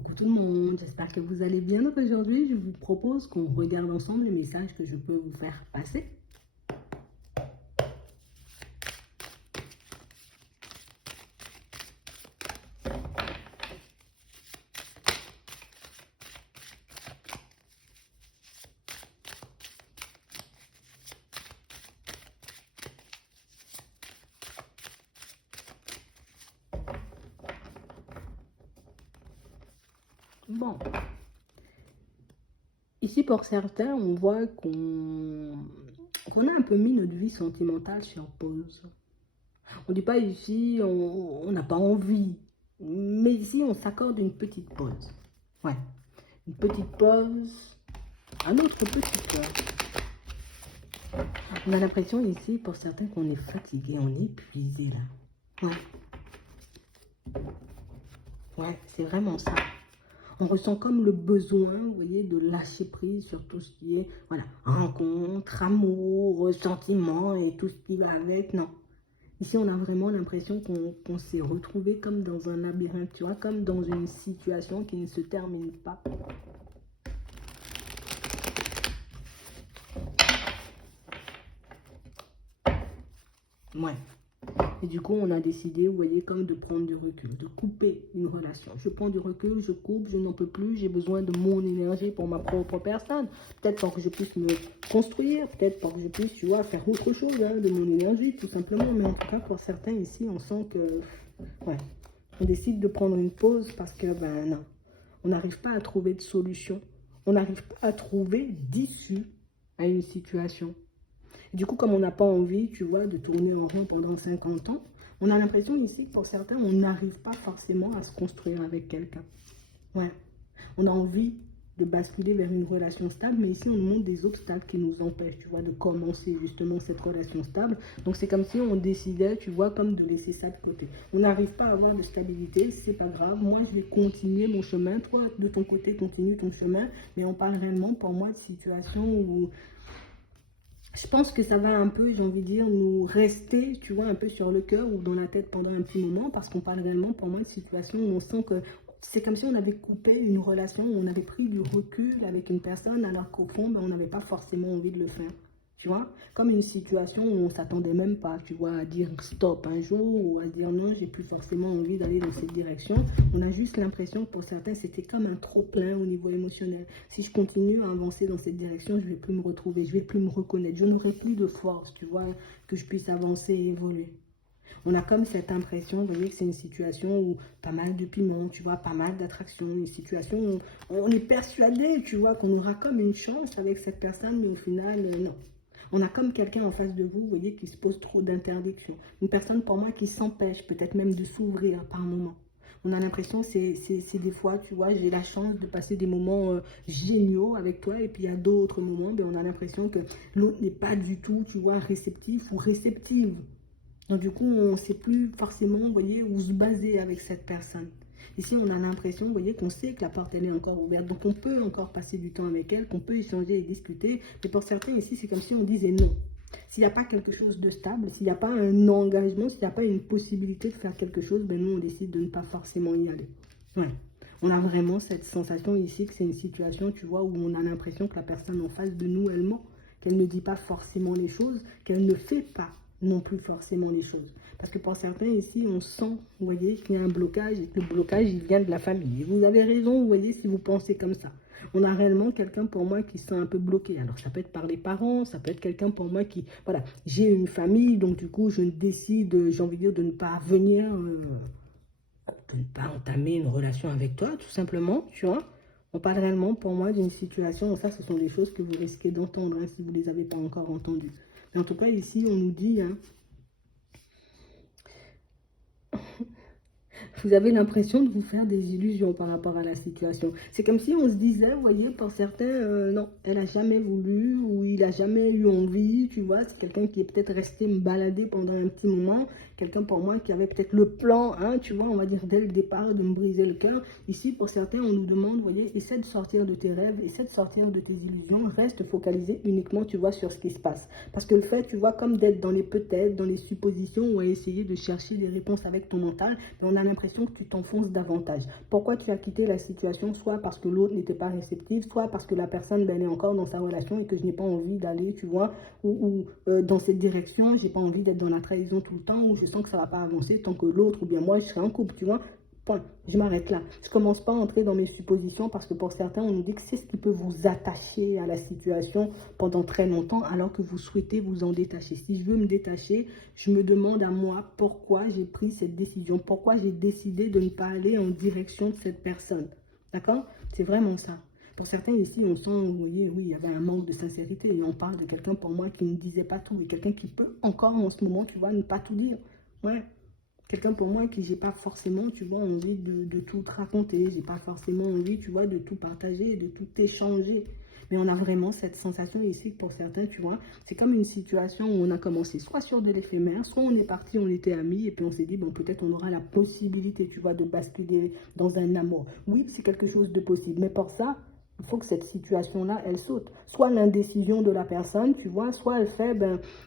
Coucou tout le monde, j'espère que vous allez bien. Donc aujourd'hui, je vous propose qu'on regarde ensemble les messages que je peux vous faire passer. Bon, ici pour certains, on voit qu'on a un peu mis notre vie sentimentale sur pause. On ne dit pas ici, on n'a pas envie, mais ici, on s'accorde une petite pause. Ouais, une petite pause, un autre petite pause. On a l'impression ici, pour certains, qu'on est fatigué, on est épuisé là. Ouais, c'est vraiment ça. On ressent comme le besoin, vous voyez, de lâcher prise sur tout ce qui est, voilà, rencontre, amour, sentiment et tout ce qui va avec. Non. Ici, on a vraiment l'impression qu'on s'est retrouvé comme dans un labyrinthe, tu vois, comme dans une situation qui ne se termine pas. Ouais. Et du coup, on a décidé, vous voyez, comme de prendre du recul, de couper une relation. Je prends du recul, je coupe, je n'en peux plus, j'ai besoin de mon énergie pour ma propre personne. Peut-être pour que je puisse me construire, peut-être pour que je puisse, tu vois, faire autre chose hein, de mon énergie, tout simplement. Mais en tout cas, pour certains ici, on sent que, ouais, on décide de prendre une pause parce que, ben non, on n'arrive pas à trouver de solution. On n'arrive pas à trouver d'issue à une situation. Du coup, comme on n'a pas envie, tu vois, de tourner en rond pendant 50 ans, on a l'impression ici que pour certains, on n'arrive pas forcément à se construire avec quelqu'un. Ouais. On a envie de basculer vers une relation stable, mais ici, on nous montre des obstacles qui nous empêchent, tu vois, de commencer justement cette relation stable. Donc, c'est comme si on décidait, tu vois, comme de laisser ça de côté. On n'arrive pas à avoir de stabilité, c'est pas grave. Moi, je vais continuer mon chemin. Toi, de ton côté, continue ton chemin. Mais on parle réellement, pour moi, de situation où je pense que ça va un peu, j'ai envie de dire, nous rester, tu vois, un peu sur le cœur ou dans la tête pendant un petit moment, parce qu'on parle réellement, pour moi, de situation où on sent que c'est comme si on avait coupé une relation, où on avait pris du recul avec une personne, alors qu'au fond, ben, on n'avait pas forcément envie de le faire. Tu vois, comme une situation où on ne s'attendait même pas, tu vois, à dire stop un jour ou à dire non, j'ai plus forcément envie d'aller dans cette direction. On a juste l'impression que pour certains, c'était comme un trop-plein au niveau émotionnel. Si je continue à avancer dans cette direction, je ne vais plus me retrouver, je ne vais plus me reconnaître. Je n'aurai plus de force, tu vois, que je puisse avancer et évoluer. On a comme cette impression, vous voyez, que c'est une situation où pas mal de piment, tu vois, pas mal d'attractions, une situation où on est persuadé, tu vois, qu'on aura comme une chance avec cette personne, mais au final, non. On a comme quelqu'un en face de vous, vous voyez, qui se pose trop d'interdictions. Une personne, pour moi, qui s'empêche peut-être même de s'ouvrir par moment. On a l'impression, c'est des fois, tu vois, j'ai la chance de passer des moments géniaux avec toi. Et puis, il y a d'autres moments, ben, on a l'impression que l'autre n'est pas du tout, tu vois, réceptif ou réceptive. Donc, du coup, on ne sait plus forcément, vous voyez, où se baser avec cette personne. Ici, on a l'impression, vous voyez, qu'on sait que la porte, elle est encore ouverte. Donc, on peut encore passer du temps avec elle, qu'on peut échanger et discuter. Mais pour certains, ici, c'est comme si on disait non. S'il n'y a pas quelque chose de stable, s'il n'y a pas un engagement, s'il n'y a pas une possibilité de faire quelque chose, ben nous, on décide de ne pas forcément y aller. Ouais. On a vraiment cette sensation ici que c'est une situation, tu vois, où on a l'impression que la personne en face de nous, elle ment, qu'elle ne dit pas forcément les choses, qu'elle ne fait pas non plus forcément les choses. Parce que pour certains ici, on sent, vous voyez, qu'il y a un blocage et que le blocage, il vient de la famille. Et vous avez raison, vous voyez, si vous pensez comme ça. On a réellement quelqu'un pour moi qui se sent un peu bloqué. Alors, ça peut être par les parents, ça peut être quelqu'un pour moi qui, voilà, j'ai une famille, donc du coup, je décide, j'ai envie de dire, de ne pas venir, de ne pas entamer une relation avec toi, tout simplement, tu vois. On parle réellement pour moi d'une situation, ça, ce sont des choses que vous risquez d'entendre hein, si vous ne les avez pas encore entendues. Mais en tout cas, ici, on nous dit, hein, vous avez l'impression de vous faire des illusions par rapport à la situation. C'est comme si on se disait, vous voyez, pour certains, non, elle a jamais voulu ou il a jamais eu envie, tu vois. C'est quelqu'un qui est peut-être resté me balader pendant un petit moment, quelqu'un pour moi qui avait peut-être le plan, hein, tu vois, on va dire dès le départ, de me briser le cœur. Ici, pour certains, on nous demande, vous voyez, essaie de sortir de tes rêves, essaie de sortir de tes illusions, reste focalisé uniquement, tu vois, sur ce qui se passe. Parce que le fait, tu vois, comme d'être dans les peut-être, dans les suppositions, ou à essayer de chercher des réponses avec ton mental, on a l'impression que tu t'enfonces davantage. Pourquoi tu as quitté la situation? Soit parce que l'autre n'était pas réceptif, soit parce que la personne est encore dans sa relation et que je n'ai pas envie d'aller, tu vois, ou dans cette direction, j'ai pas envie d'être dans la trahison tout le temps, ou je sens que ça va pas avancer tant que l'autre, ou bien moi, je serai en couple, tu vois. Point. Je m'arrête là. Je commence pas à entrer dans mes suppositions parce que pour certains, on nous dit que c'est ce qui peut vous attacher à la situation pendant très longtemps alors que vous souhaitez vous en détacher. Si je veux me détacher, je me demande à moi pourquoi j'ai pris cette décision, pourquoi j'ai décidé de ne pas aller en direction de cette personne. D'accord? C'est vraiment ça. Pour certains ici, on sent, vous voyez, oui, il y avait un manque de sincérité et on parle de quelqu'un pour moi qui ne disait pas tout et quelqu'un qui peut encore en ce moment, tu vois, ne pas tout dire. Ouais. Quelqu'un pour moi qui j'ai pas forcément, tu vois, envie de tout te raconter. J'ai pas forcément envie, tu vois, de tout partager, de tout échanger. Mais on a vraiment cette sensation ici que pour certains, tu vois, c'est comme une situation où on a commencé soit sur de l'éphémère, soit on est parti, on était amis, et puis on s'est dit, bon, peut-être on aura la possibilité, tu vois, de basculer dans un amour. Oui, c'est quelque chose de possible, mais pour ça, il faut que cette situation-là, elle saute. Soit l'indécision de la personne, tu vois, soit elle fait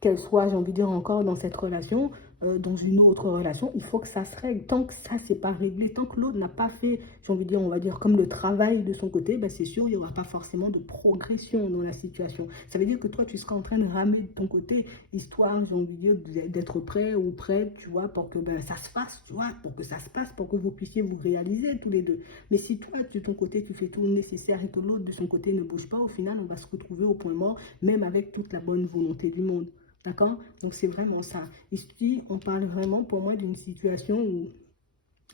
qu'elle soit, j'ai envie de dire, encore dans cette relation, dans une autre relation, il faut que ça se règle. Tant que ça, c'est pas réglé, tant que l'autre n'a pas fait, j'ai envie de dire, on va dire, comme le travail de son côté, ben c'est sûr, il n'y aura pas forcément de progression dans la situation. Ça veut dire que toi, tu seras en train de ramer de ton côté, histoire, j'ai envie de dire, d'être prêt ou prête, tu vois, pour que ça se fasse, tu vois, pour que ça se passe, pour que vous puissiez vous réaliser tous les deux. Mais si toi, de ton côté, tu fais tout le nécessaire et que l'autre, de son côté, ne bouge pas, au final, on va se retrouver au point mort, même avec toute la bonne volonté du monde. D'accord? Donc, c'est vraiment ça. Ici, on parle vraiment, pour moi, d'une situation où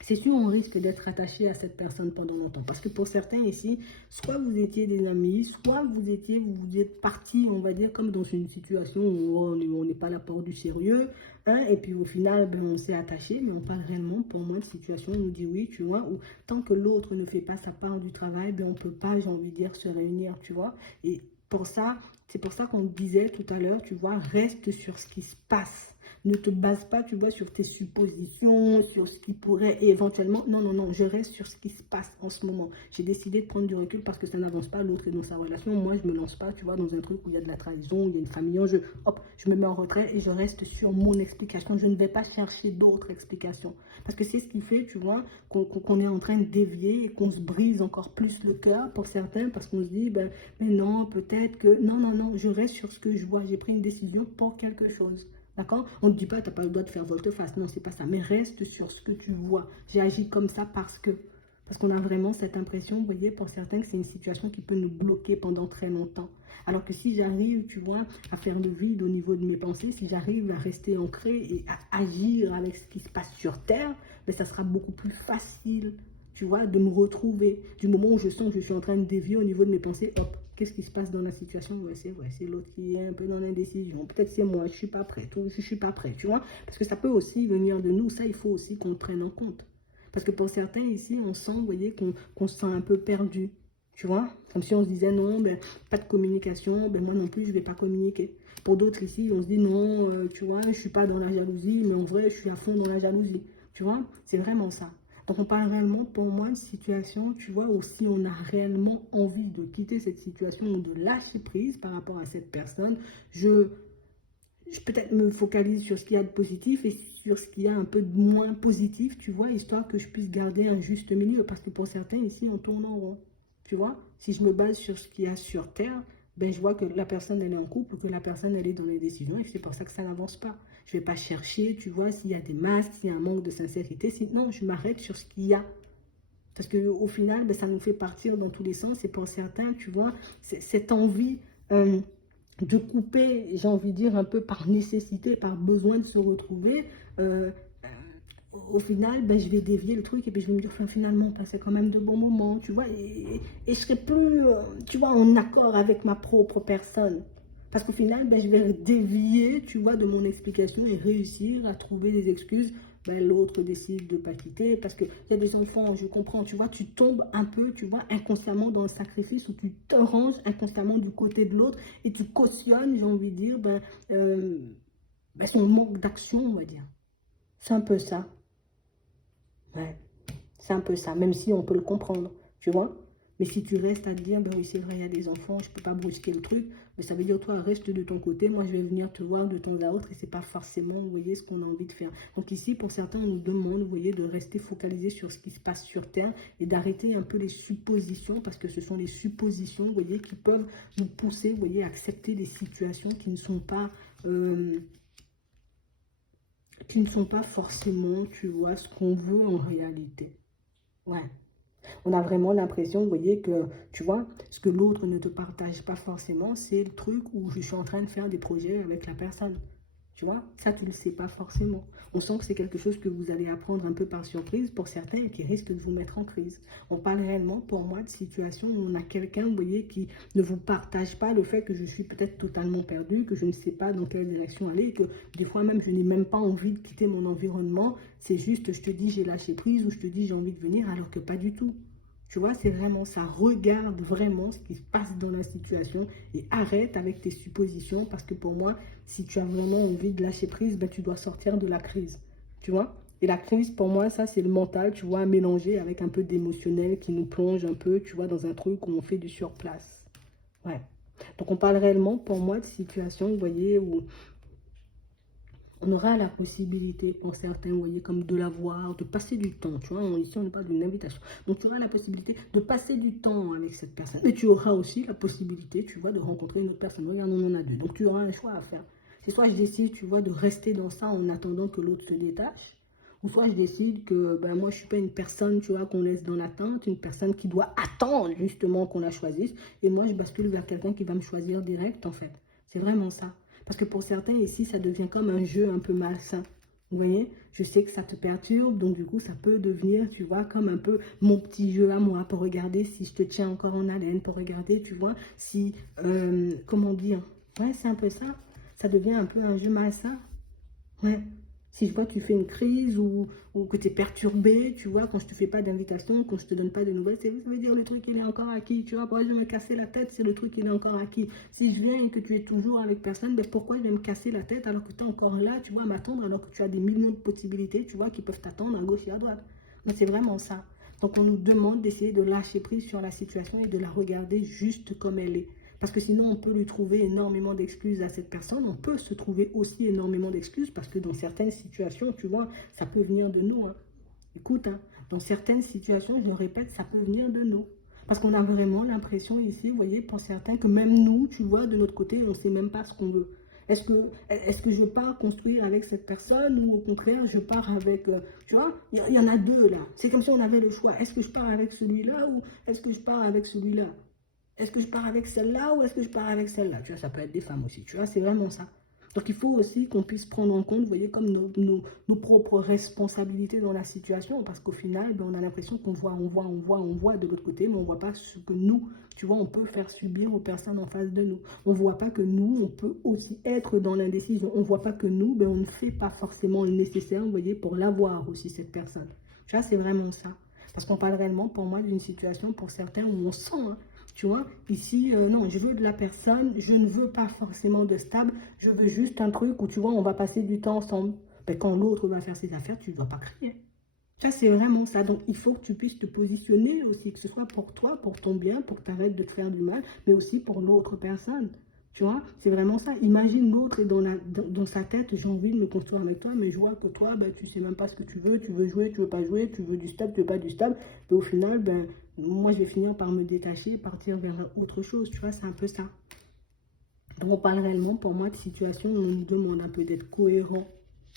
c'est sûr, on risque d'être attaché à cette personne pendant longtemps. Parce que pour certains ici, soit vous étiez des amis, soit vous êtes partis, on va dire, comme dans une situation où on n'est pas là pour du sérieux. Hein, et puis au final, on s'est attaché, mais on parle réellement, pour moi, de situation où on nous dit oui, tu vois, où tant que l'autre ne fait pas sa part du travail, on ne peut pas, j'ai envie de dire, se réunir, tu vois. Et pour ça, c'est pour ça qu'on disait tout à l'heure, tu vois, reste sur ce qui se passe. Ne te base pas, tu vois, sur tes suppositions, sur ce qui pourrait éventuellement... Non, non, non, je reste sur ce qui se passe en ce moment. J'ai décidé de prendre du recul parce que ça n'avance pas, l'autre est dans sa relation. Moi, je ne me lance pas, tu vois, dans un truc où il y a de la trahison, où il y a une famille en jeu. Hop, je me mets en retrait et je reste sur mon explication. Je ne vais pas chercher d'autres explications. Parce que c'est ce qui fait, tu vois, qu'on est en train de dévier et qu'on se brise encore plus le cœur pour certains parce qu'on se dit, mais non, peut-être que... Non, non, non, je reste sur ce que je vois. J'ai pris une décision pour quelque chose. D'accord? On ne dit pas, tu n'as pas le droit de faire volte-face. Non, c'est pas ça. Mais reste sur ce que tu vois. J'ai agi comme ça parce qu'on a vraiment cette impression, vous voyez, pour certains, que c'est une situation qui peut nous bloquer pendant très longtemps. Alors que si j'arrive, tu vois, à faire le vide au niveau de mes pensées, si j'arrive à rester ancré et à agir avec ce qui se passe sur Terre, ça sera beaucoup plus facile, tu vois, de me retrouver. Du moment où je sens que je suis en train de dévier au niveau de mes pensées, hop, qu'est-ce qui se passe dans la situation? Ouais, c'est vrai, c'est l'autre qui est un peu dans l'indécision. Peut-être c'est moi, je ne suis pas prête, ou je ne suis pas prêt, tu vois. Parce que ça peut aussi venir de nous, ça, il faut aussi qu'on le prenne en compte. Parce que pour certains ici, on sent, vous voyez, qu'on se sent un peu perdu, tu vois. Comme si on se disait, non, pas de communication, moi non plus, je ne vais pas communiquer. Pour d'autres ici, on se dit, non, tu vois, je ne suis pas dans la jalousie, mais en vrai, je suis à fond dans la jalousie, tu vois. C'est vraiment ça. Donc, on parle réellement, pour moi, de situation, tu vois, où si on a réellement envie de quitter cette situation ou de lâcher prise par rapport à cette personne, je peut-être me focalise sur ce qu'il y a de positif et sur ce qu'il y a un peu de moins positif, tu vois, histoire que je puisse garder un juste milieu. Parce que pour certains, ici, on tourne en rond, tu vois. Si je me base sur ce qu'il y a sur Terre, je vois que la personne, elle est en couple, que la personne, elle est dans les décisions, et c'est pour ça que ça n'avance pas. Je ne vais pas chercher, tu vois, s'il y a des masques, s'il y a un manque de sincérité. Non, je m'arrête sur ce qu'il y a. Parce qu'au final, ça nous fait partir dans tous les sens. Et pour certains, tu vois, cette envie de couper, j'ai envie de dire, un peu par nécessité, par besoin de se retrouver, au final, je vais dévier le truc et puis je vais me dire, finalement, passer quand même de bons moments, tu vois, et je serai plus, tu vois, en accord avec ma propre personne. Parce qu'au final, je vais dévier, tu vois, de mon explication et réussir à trouver des excuses. L'autre décide de ne pas quitter parce qu'il y a des enfants, je comprends, tu vois, tu tombes un peu, tu vois, inconsciemment dans le sacrifice où tu te ranges inconsciemment du côté de l'autre et tu cautionnes, j'ai envie de dire, son manque d'action, on va dire. C'est un peu ça. Ouais, c'est un peu ça, même si on peut le comprendre, tu vois. Mais si tu restes à te dire, ben oui, c'est vrai, il y a des enfants, je ne peux pas brusquer le truc, mais ça veut dire, toi, reste de ton côté, moi, je vais venir te voir de temps à autre, et c'est pas forcément, vous voyez, ce qu'on a envie de faire. Donc ici, pour certains, on nous demande, vous voyez, de rester focalisé sur ce qui se passe sur Terre, et d'arrêter un peu les suppositions, parce que ce sont les suppositions, vous voyez, qui peuvent nous pousser, vous voyez, à accepter des situations qui ne sont pas... forcément, tu vois, ce qu'on veut en réalité. Ouais. On a vraiment l'impression, vous voyez, que, tu vois, ce que l'autre ne te partage pas forcément, c'est le truc où je suis en train de faire des projets avec la personne. Tu vois, ça, tu ne le sais pas forcément. On sent que c'est quelque chose que vous allez apprendre un peu par surprise pour certains et qui risque de vous mettre en crise. On parle réellement, pour moi, de situations où on a quelqu'un, vous voyez, qui ne vous partage pas le fait que je suis peut-être totalement perdu, que je ne sais pas dans quelle direction aller, que des fois même, je n'ai même pas envie de quitter mon environnement. C'est juste, je te dis, j'ai lâché prise ou je te dis, j'ai envie de venir, alors que pas du tout. Tu vois, c'est vraiment ça. Regarde vraiment ce qui se passe dans la situation et arrête avec tes suppositions parce que pour moi, si tu as vraiment envie de lâcher prise, ben, tu dois sortir de la crise. Tu vois? Et la crise, pour moi, ça, c'est le mental, tu vois, mélangé avec un peu d'émotionnel qui nous plonge un peu, tu vois, dans un truc où on fait du surplace. Ouais. Donc, on parle réellement, pour moi, de situations, vous voyez, où on aura la possibilité, pour certains, vous voyez, comme de la voir, de passer du temps, tu vois, ici on n'est pas d'une invitation. Donc tu auras la possibilité de passer du temps avec cette personne. Mais tu auras aussi la possibilité, tu vois, de rencontrer une autre personne. Regarde, on en a deux. Donc tu auras un choix à faire. C'est soit je décide, tu vois, de rester dans ça en attendant que l'autre se détache, ou soit je décide que ben, moi je ne suis pas une personne, tu vois, qu'on laisse dans l'attente, une personne qui doit attendre justement qu'on la choisisse, et moi je bascule vers quelqu'un qui va me choisir direct en fait. C'est vraiment ça. Parce que pour certains ici, ça devient comme un jeu un peu malsain. Vous voyez, je sais que ça te perturbe, donc du coup, ça peut devenir, tu vois, comme un peu mon petit jeu à moi, pour regarder si je te tiens encore en haleine, pour regarder, tu vois, si, comment dire, ouais, c'est un peu ça. Ça devient un peu un jeu malsain. Ouais. Si je vois que tu fais une crise ou que tu es perturbé, tu vois, quand je ne te fais pas d'invitation, quand je ne te donne pas de nouvelles, ça veut dire le truc il est encore acquis. Tu vois, pourquoi je vais me casser la tête, c'est le truc il est encore acquis. Si je viens et que tu es toujours avec personne, ben pourquoi je vais me casser la tête alors que tu es encore là, tu vois, à m'attendre, alors que tu as des millions de possibilités, tu vois, qui peuvent t'attendre à gauche et à droite. Donc c'est vraiment ça. Donc on nous demande d'essayer de lâcher prise sur la situation et de la regarder juste comme elle est. Parce que sinon, on peut lui trouver énormément d'excuses à cette personne. On peut se trouver aussi énormément d'excuses parce que dans certaines situations, tu vois, ça peut venir de nous. Hein. Écoute, hein, dans certaines situations, je le répète, ça peut venir de nous. Parce qu'on a vraiment l'impression ici, vous voyez, pour certains, que même nous, tu vois, de notre côté, on ne sait même pas ce qu'on veut. Est-ce que je pars construire avec cette personne ou au contraire, je pars avec... tu vois, il y en a deux là. C'est comme si on avait le choix. Est-ce que je pars avec celui-là ou est-ce que je pars avec celui-là? Est-ce que je pars avec celle-là ou est-ce que je pars avec celle-là? Tu vois, ça peut être des femmes aussi, tu vois, c'est vraiment ça. Donc il faut aussi qu'on puisse prendre en compte, vous voyez, comme nos propres responsabilités dans la situation, parce qu'au final, ben, on a l'impression qu'on voit de l'autre côté, mais on ne voit pas ce que nous, tu vois, on peut faire subir aux personnes en face de nous. On ne voit pas que nous, on peut aussi être dans l'indécision. On ne voit pas que nous, ben, on ne fait pas forcément le nécessaire, vous voyez, pour l'avoir aussi, cette personne. Tu vois, c'est vraiment ça. Parce qu'on parle réellement, pour moi, d'une situation, pour certains, où on sent, hein, tu vois, ici, non, je veux de la personne, je ne veux pas forcément de stable, je veux juste un truc où, tu vois, on va passer du temps ensemble. Ben, quand l'autre va faire ses affaires, tu ne dois pas crier. Ça, c'est vraiment ça. Donc, il faut que tu puisses te positionner aussi, que ce soit pour toi, pour ton bien, pour que tu arrêtes de te faire du mal, mais aussi pour l'autre personne. Tu vois, c'est vraiment ça. Imagine l'autre est dans sa tête, j'ai envie de me construire avec toi, mais je vois que toi, ben, tu sais même pas ce que tu veux jouer, tu veux pas jouer, tu veux du stable, tu veux pas du stable. Mais au final, ben, moi, je vais finir par me détacher, partir vers autre chose. Tu vois, c'est un peu ça. Donc, on parle réellement, pour moi, de situations où on nous demande un peu d'être cohérent,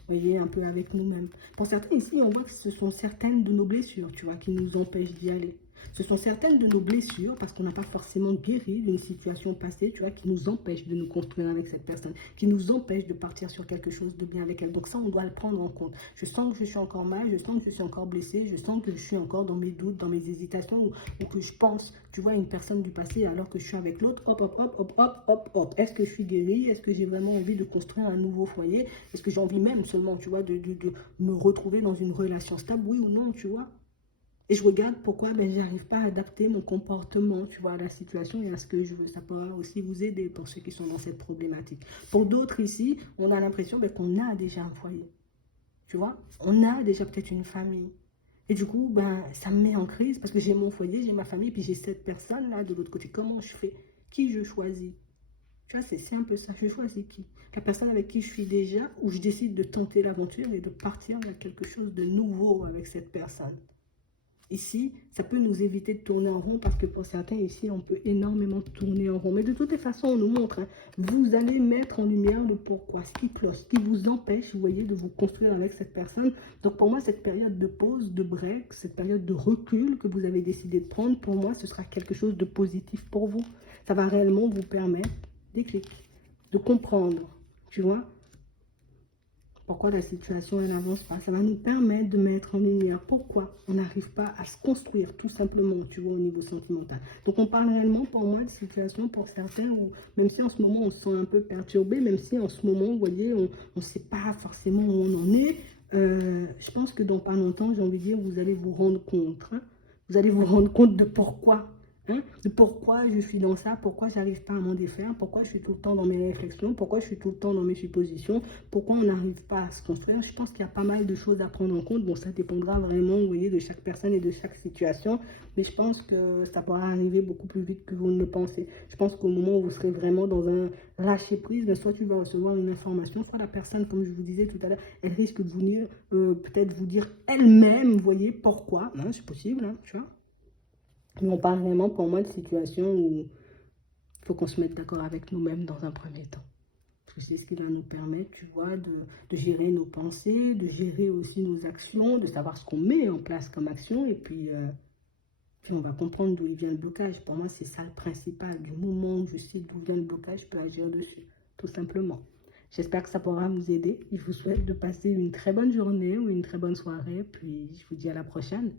vous voyez, un peu avec nous-mêmes. Pour certains ici, on voit que ce sont certaines de nos blessures, tu vois, qui nous empêchent d'y aller. Ce sont certaines de nos blessures, parce qu'on n'a pas forcément guéri d'une situation passée, tu vois, qui nous empêchent de nous construire avec cette personne, qui nous empêchent de partir sur quelque chose de bien avec elle. Donc ça, on doit le prendre en compte. Je sens que je suis encore mal, je sens que je suis encore blessée, je sens que je suis encore dans mes doutes, dans mes hésitations, ou que je pense, tu vois, à une personne du passé alors que je suis avec l'autre. Hop, hop, hop, hop, hop, hop, hop. Est-ce que je suis guérie? Est-ce que j'ai vraiment envie de construire un nouveau foyer? Est-ce que j'ai envie même seulement, tu vois, de me retrouver dans une relation stable, oui ou non, tu vois? Et je regarde pourquoi ben, je n'arrive pas à adapter mon comportement, tu vois, à la situation et à ce que je veux. Ça pourra aussi vous aider pour ceux qui sont dans cette problématique. Pour d'autres ici, on a l'impression ben, qu'on a déjà un foyer. Tu vois, on a déjà peut-être une famille. Et du coup, ben, ça me met en crise parce que j'ai mon foyer, j'ai ma famille, puis j'ai cette personne-là de l'autre côté. Comment je fais? Qui je choisis? Tu vois, c'est un peu ça. Je choisis qui? La personne avec qui je suis déjà, ou je décide de tenter l'aventure et de partir vers quelque chose de nouveau avec cette personne. Ici, ça peut nous éviter de tourner en rond parce que pour certains, ici, on peut énormément tourner en rond. Mais de toutes les façons, on nous montre, hein, vous allez mettre en lumière le pourquoi, ce qui cloche, ce qui vous empêche, vous voyez, de vous construire avec cette personne. Donc pour moi, cette période de pause, de break, cette période de recul que vous avez décidé de prendre, pour moi, ce sera quelque chose de positif pour vous. Ça va réellement vous permettre des clics, de comprendre, tu vois, pourquoi la situation elle n'avance pas. Ça va nous permettre de mettre en lumière pourquoi on n'arrive pas à se construire tout simplement, tu vois, au niveau sentimental. Donc on parle réellement pour moi de situation pour certains où, même si en ce moment on se sent un peu perturbé, même si en ce moment, vous voyez, on ne sait pas forcément où on en est, je pense que dans pas longtemps, j'ai envie de dire, vous allez vous rendre compte. Hein. Vous allez vous rendre compte de pourquoi. Hein, de pourquoi je suis dans ça, pourquoi j'arrive pas à m'en défaire, pourquoi je suis tout le temps dans mes réflexions, pourquoi je suis tout le temps dans mes suppositions, pourquoi on n'arrive pas à se construire. Je pense qu'il y a pas mal de choses à prendre en compte. Bon, ça dépendra vraiment, vous voyez, de chaque personne et de chaque situation, mais je pense que ça pourra arriver beaucoup plus vite que vous ne le pensez. Je pense qu'au moment où vous serez vraiment dans un lâcher-prise, soit tu vas recevoir une information, soit la personne, comme je vous disais tout à l'heure, elle risque de venir peut-être vous dire elle-même, vous voyez, pourquoi. Hein, c'est possible, hein, tu vois. Mais on parle vraiment pour moi de situation où il faut qu'on se mette d'accord avec nous-mêmes dans un premier temps. Parce que c'est ce qui va nous permettre, tu vois, de gérer nos pensées, de gérer aussi nos actions, de savoir ce qu'on met en place comme action. Et puis on va comprendre d'où il vient le blocage. Pour moi, c'est ça le principal. Du moment où je sais d'où vient le blocage, je peux agir dessus, tout simplement. J'espère que ça pourra vous aider. Je vous souhaite de passer une très bonne journée ou une très bonne soirée. Puis je vous dis à la prochaine.